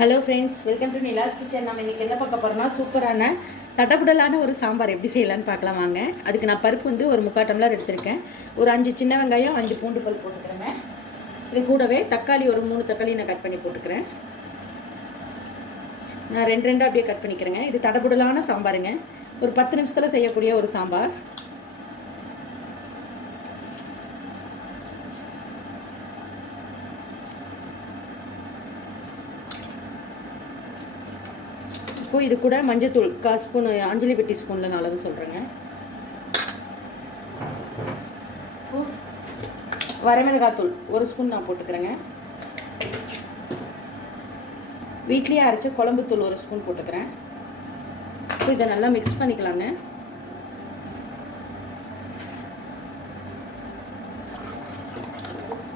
Hello friends welcome to Nila's kitchen நம்ம இன்றைக்கி என்ன பார்க்க போகிறோம்னா சூப்பரான தடபுடலான ஒரு சாம்பார் எப்படி செய்யலான்னு பார்க்கலாம் வாங்க. அதுக்கு நான் பருப்பு வந்து ஒரு முக்கால் டம்ளர் எடுத்திருக்கேன். ஒரு அஞ்சு சின்ன வெங்காயம் அஞ்சு பூண்டு பல் போட்டுக்கிறேங்க இது கூடவே தக்காளி ஒரு மூணு தக்காளி நான் கட் பண்ணி போட்டுக்கிறேன். நான் ரெண்டு ரெண்டு அப்படியே கட் பண்ணிக்கிறேங்க. இது தடபுடலான சாம்பாருங்க. ஒரு பத்து நிமிஷத்தில் செய்யக்கூடிய ஒரு சாம்பார். இப்போ இது கூட மஞ்சத்தூள் கால் ஸ்பூன் அஞ்சலி பெட்டி ஸ்பூனில் நான் அளவு சொல்கிறேங்க வரமிளகாத்தூள் ஒரு ஸ்பூன் நான் போட்டுக்கிறேங்க. வீட்லேயே அரைச்சி குழம்புத்தூள் ஒரு ஸ்பூன் போட்டுக்கிறேன். இப்போ இதை நல்லா மிக்ஸ் பண்ணிக்கலாங்க.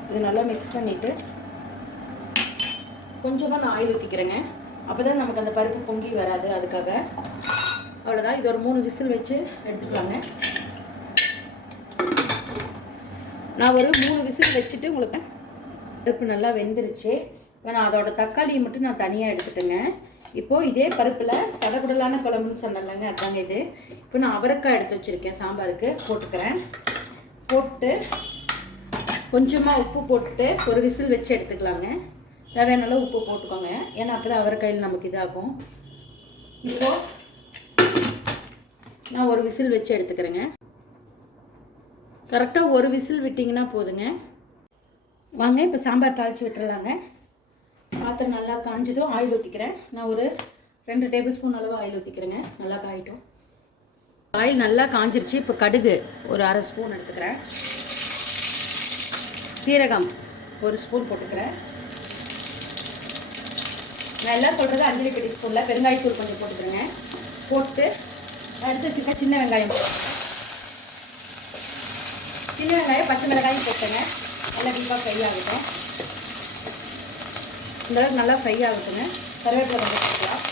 இது நல்லா மிக்ஸ் பண்ணிவிட்டு கொஞ்சமாக நான் ஆயில் ஊற்றிக்கிறேங்க அப்போ தான் நமக்கு அந்த பருப்பு பொங்கி வராது அதுக்காக. அவ்வளோதான் இது ஒரு மூணு விசில் வச்சு எடுத்துக்கலாங்க. நான் ஒரு மூணு விசில் வச்சுட்டு உங்களுக்கு பருப்பு நல்லா வெந்துருச்சு. இப்போ நான் அதோட தக்காளியை மட்டும் நான் தனியாக எடுத்துட்டேங்க. இப்போது இதே பருப்பில் தடகுடலான குழம்புன்னு சொன்னேன்லங்க அதாங்க இது. இப்போ நான் அவரைக்காய் எடுத்து வச்சுருக்கேன் சாம்பாருக்கு. போட்டுக்கிறேன். போட்டு கொஞ்சமாக உப்பு போட்டுட்டு ஒரு விசில் வச்சு எடுத்துக்கலாங்க. தேவையான அளவு உப்பு போட்டுக்கோங்க. ஏன்னா அப்போ தான் அவரைக்காயில் நமக்கு இதாகும். இப்போ நான் ஒரு விசில் வச்சு எடுத்துக்கிறேங்க. கரெக்டாக ஒரு விசில் விட்டிங்கன்னா போதுங்க. வாங்க இப்போ சாம்பார் தாளித்து விட்டுறலாங்க. பாத்திரம் நல்லா காஞ்சதும் ஆயில் ஊற்றிக்கிறேன் நான் ஒரு ரெண்டு டேபிள் ஸ்பூன் அளவு ஆயில் ஊற்றிக்கிறேங்க நல்லா காயிட்டும். ஆயில் நல்லா காஞ்சிருச்சு. இப்போ கடுகு ஒரு அரை ஸ்பூன் எடுத்துக்கிறேன். சீரகம் ஒரு ஸ்பூன் போட்டுக்கிறேன். நான் எல்லாம் சொல்கிறது அஞ்சு லிட்டர் டீஸ்பூனில் பெருங்காயத்தூள் கொஞ்சம் போட்டுக்கிறேங்க. போட்டு எடுத்து வச்சுக்க சின்ன வெங்காயம் சின்ன வெங்காயம் பச்சை மிளகாயும் போட்டுங்க. நல்லா டீப்பாக ஃப்ரை ஆகட்டும். இந்த அளவுக்கு நல்லா ஃப்ரை ஆகட்டுங்க. கருவேப்பிலை கொஞ்சம் போட்டுக்கலாம்.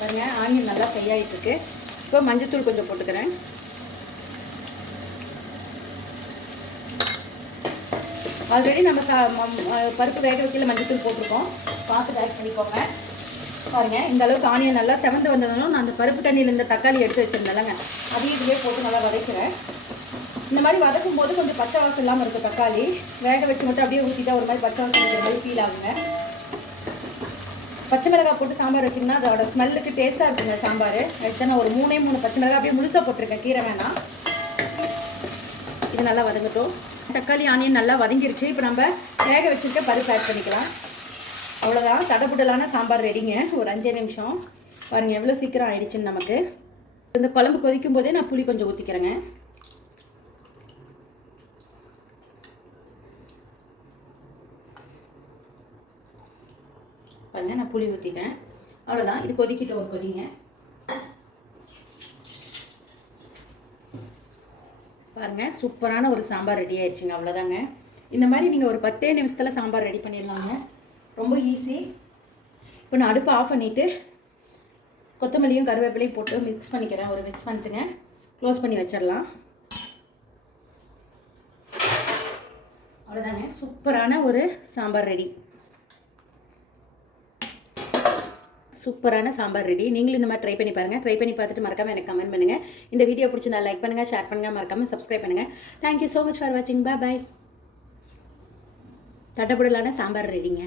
பாருங்க ஆனியன் நல்லா ஃப்ரை ஆகிட்டுருக்கு இப்போ மஞ்சத்தூள் கொஞ்சம் போட்டுக்கிறேன். ஆல்ரெடி நம்ம சா ம- பருப்பு வேக வைக்கல மஞ்சத்தூள் போட்டிருக்கோம். பார்த்து பேக் பண்ணிக்கோங்க. பாருங்க இந்த அளவுக்கு ஆனியன் நல்லா செவந்து வந்ததும் நான் அந்த பருப்பு தண்ணியில் இருந்த தக்காளி எடுத்து வச்சிருந்தேன்லங்க அதையும் இதுலேயே போட்டு நல்லா வதக்கிறேன். இந்த மாதிரி வதக்கும் போது கொஞ்சம் பச்சை வாசம் இல்லாமல் இருக்குது தக்காளி. வேக வச்சு மட்டும் அப்படியே ஊற்றிட்டா ஒரு மாதிரி பச்சை வாசம் மாதிரி ஃபீல் ஆகுங்க. பச்சை மிளகாய் போட்டு சாம்பார் வச்சிங்கன்னா அதோட ஸ்மெல்லுக்கு டேஸ்ட்டாக இருக்குங்க சாம்பார். எத்தனை ஒரு மூணே மூணு பச்சை மிளகாய் அப்படியே முழுசாக போட்டிருக்கேன். கீரை வேணாம். இது நல்லா வதங்கட்டும். தக்காளி ஆனியன் நல்லா வதங்கிருச்சு. இப்போ நம்ம வேக வச்சுருக்க பருப்பு ஆட் பண்ணிக்கலாம். அவ்வளோதான் தடப்புடலான சாம்பார் ரெடிங்க ஒரு அஞ்சே நிமிஷம். பாருங்கள் எவ்வளோ சீக்கிரம் ஆயிடுச்சுன்னு நமக்கு. இந்த குழம்பு கொதிக்கும் போதே நான் புளி கொஞ்சம் ஊற்றிக்கிறேங்க பாருங்க நான் புளி ஊற்றிட்டேன் அவ்வளோதான் இது கொதிக்கிட்ட ஒரு கொதிங்க. பாருங்கள் சூப்பரான ஒரு சாம்பார் ரெடி ஆயிடுச்சுங்க. அவ்வளோதாங்க இந்த மாதிரி நீங்கள் ஒரு பத்தே நிமிஷத்தில் சாம்பார் ரெடி பண்ணிடலாங்க. ரொம்ப ஈஸி இப்போ நான் அடுப்பை ஆஃப் பண்ணிவிட்டு கொத்தமல்லியும் கருவேப்பிலையும் போட்டு மிக்ஸ் பண்ணிக்கிறேன். ஒரு மிக்ஸ் பண்ணிட்டுங்க. க்ளோஸ் பண்ணி வச்சிடலாம். அவ்வளோதாங்க சூப்பரான ஒரு சாம்பார் ரெடி சூப்பரான சாம்பார் ரெடி நீங்களும் இந்த மாதிரி ட்ரை பண்ணி பாருங்கள் ட்ரை பண்ணி பார்த்துட்டு மறக்காம எனக்கு கமெண்ட் பண்ணுங்கள் இந்த வீடியோ பிடிச்சி நான் லைக் பண்ணுங்கள் ஷேர் பண்ணுங்கள் மறக்காமல் சப்ஸ்கிரைப் பண்ணுங்கள் thank you so much for வாட்சிங் பை பாய் தட்டப்படலான சாம்பார் ரெடிங்க